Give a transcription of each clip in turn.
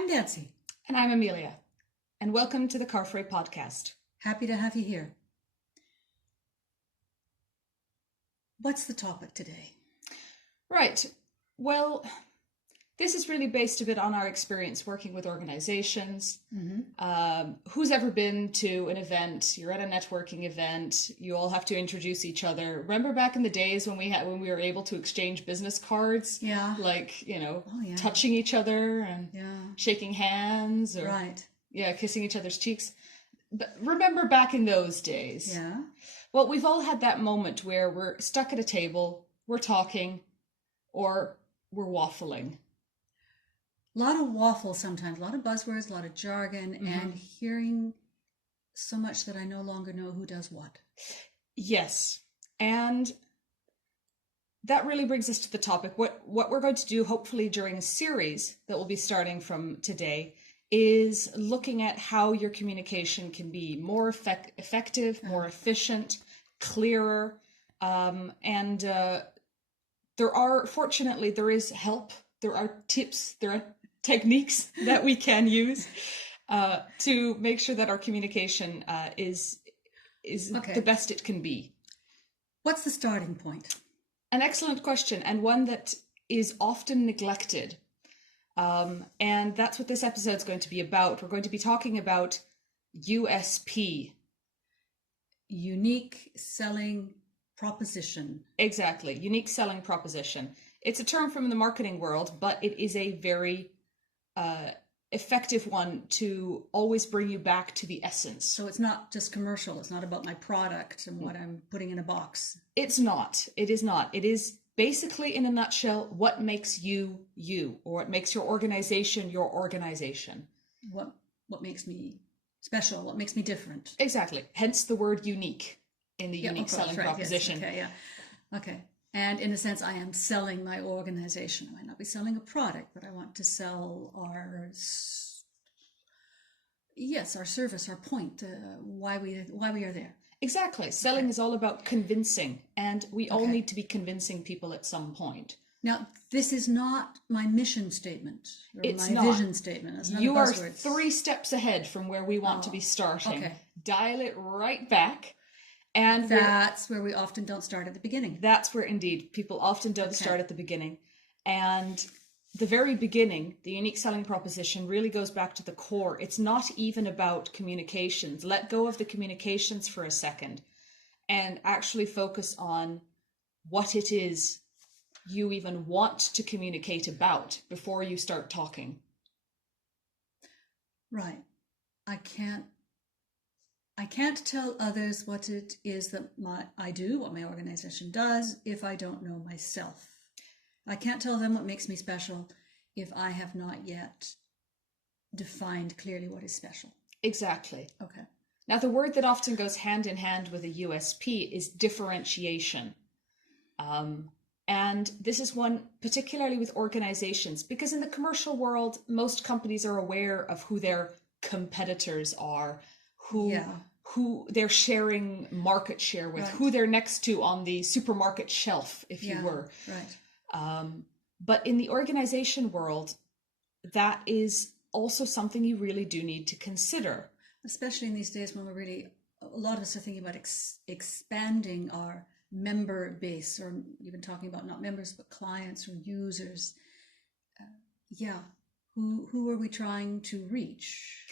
I'm Nancy. And I'm Amelia. And welcome to the Carfrae podcast. Happy to have you here. What's the topic today? Right. Well, this is really based a bit on our experience working with organizations. Who's ever been to an event? You're at a networking event. You all have to introduce each other. Remember back in the days when we were able to exchange business cards? Yeah. Like, Oh, yeah. touching each other and Yeah. shaking hands or Right. kissing each other's cheeks. But remember back in those days? Yeah. Well, we've all had that moment where we're stuck at a table, we're talking, or we're waffling. A lot of waffle sometimes, a lot of buzzwords, a lot of jargon, and hearing so much that I no longer know who does what. Yes. And that really brings us to the topic. What we're going to do, hopefully during a series that will be starting from today, is looking at how your communication can be more effective, more efficient, clearer. Fortunately, there is help. There are tips, there are techniques that we can use to make sure that our communication is the best it can be. What's the starting point? An excellent question, and one that is often neglected. And that's what this episode is going to be about. We're going to be talking about USP. Unique selling proposition. Exactly, unique selling proposition. It's a term from the marketing world, but it is a very effective one to always bring you back to the essence. So it's not just commercial. It's not about my product and what I'm putting in a box. It's not. It is not. It is basically, in a nutshell, what makes you you, or what makes your organization your organization. What makes me special? What makes me different? Exactly. Hence the word unique in the unique selling proposition. Yes. Okay, yeah. Okay. And in a sense, I am selling my organization. I might not be selling a product, but I want to sell our service, our point, why we are there. Exactly. Selling is all about convincing, and we all need to be convincing people at some point. Now, this is not my mission statement or It's my not. vision statement. It's none You of are buzzwords. 3 steps ahead from where we want to be starting. Okay. Dial it right back. And that's where we often don't start at the beginning. That's where, indeed, people often don't start at the beginning. And the very beginning, the unique selling proposition really goes back to the core. It's not even about communications. Let go of the communications for a second and actually focus on what it is you even want to communicate about before you start talking. Right. I can't tell others what it is that I do, what my organization does, if I don't know myself. I can't tell them what makes me special if I have not yet defined clearly what is special. Exactly. Okay. Now, the word that often goes hand in hand with a USP is differentiation. And this is one particularly with organizations, because in the commercial world, most companies are aware of who their competitors are, who they're sharing market share with, who they're next to on the supermarket shelf, if you were. Right. But in the organization world, that is also something you really do need to consider. Especially in these days when a lot of us are thinking about expanding our member base, or even talking about not members, but clients or users. Who are we trying to reach?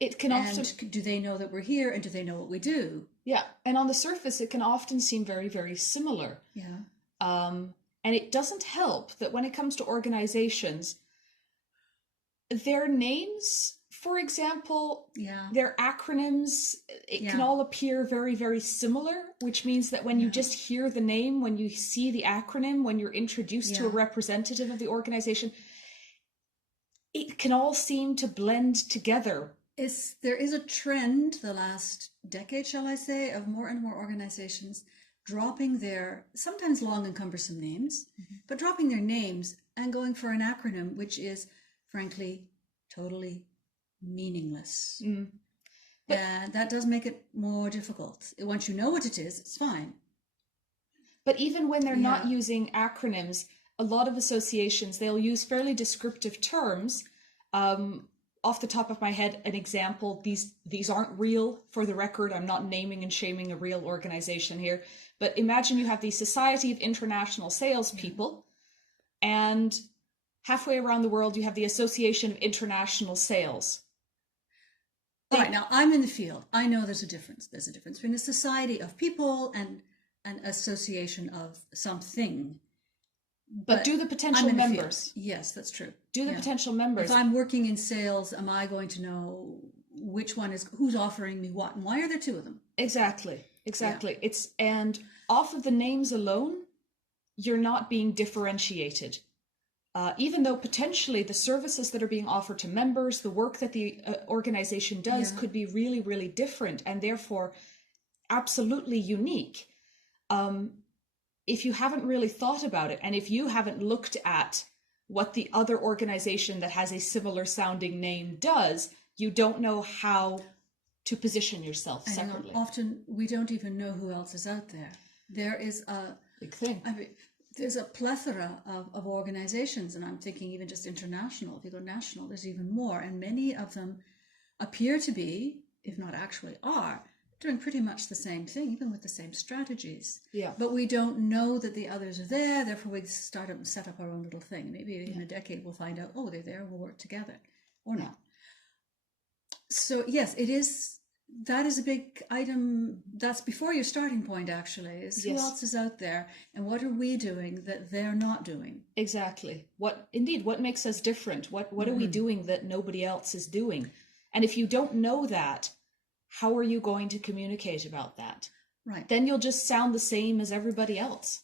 It can often, do they know that we're here, and do they know what we do? Yeah, and on the surface, it can often seem very, very similar. Yeah. And it doesn't help that when it comes to organizations, their names, for example, their acronyms, it can all appear very, very similar, which means that when you just hear the name, when you see the acronym, when you're introduced to a representative of the organization, it can all seem to blend together. There is a trend the last decade, shall I say, of more and more organizations dropping their sometimes long and cumbersome names, but dropping their names and going for an acronym, which is, frankly, totally meaningless. And that does make it more difficult. Once you know what it is, it's fine. But even when they're not using acronyms, a lot of associations, they'll use fairly descriptive terms Off the top of my head, an example, these aren't real, for the record. I'm not naming and shaming a real organization here, but imagine you have the Society of International Salespeople, and halfway around the world you have the Association of International Sales. All right, now I'm in the field. I know there's a difference. There's a difference between a society of people and an association of something. But do the potential members. Yes, that's true. Do the potential members. If I'm working in sales, am I going to know which one is, who's offering me what, and why are there two of them? Exactly. Yeah. And off of the names alone, you're not being differentiated. Even though potentially the services that are being offered to members, the work that the organization does could be really, really different and therefore absolutely unique. If you haven't really thought about it, and if you haven't looked at what the other organization that has a similar sounding name does, you don't know how to position yourself separately. Often we don't even know who else is out there. There is a big thing. I mean, there's a plethora of organizations, and I'm thinking even just international. If you go national, there's even more, and many of them appear to be, if not actually are, doing pretty much the same thing, even with the same strategies. Yeah. But we don't know that the others are there, therefore we start up and set up our own little thing. Maybe in a decade we'll find out, oh, they're there, we'll work together. Or not. So yes, that is a big item. That's before your starting point, actually, is who else is out there and what are we doing that they're not doing? Exactly. What makes us different? What are we doing that nobody else is doing? And if you don't know that, how are you going to communicate about that? Right. Then you'll just sound the same as everybody else.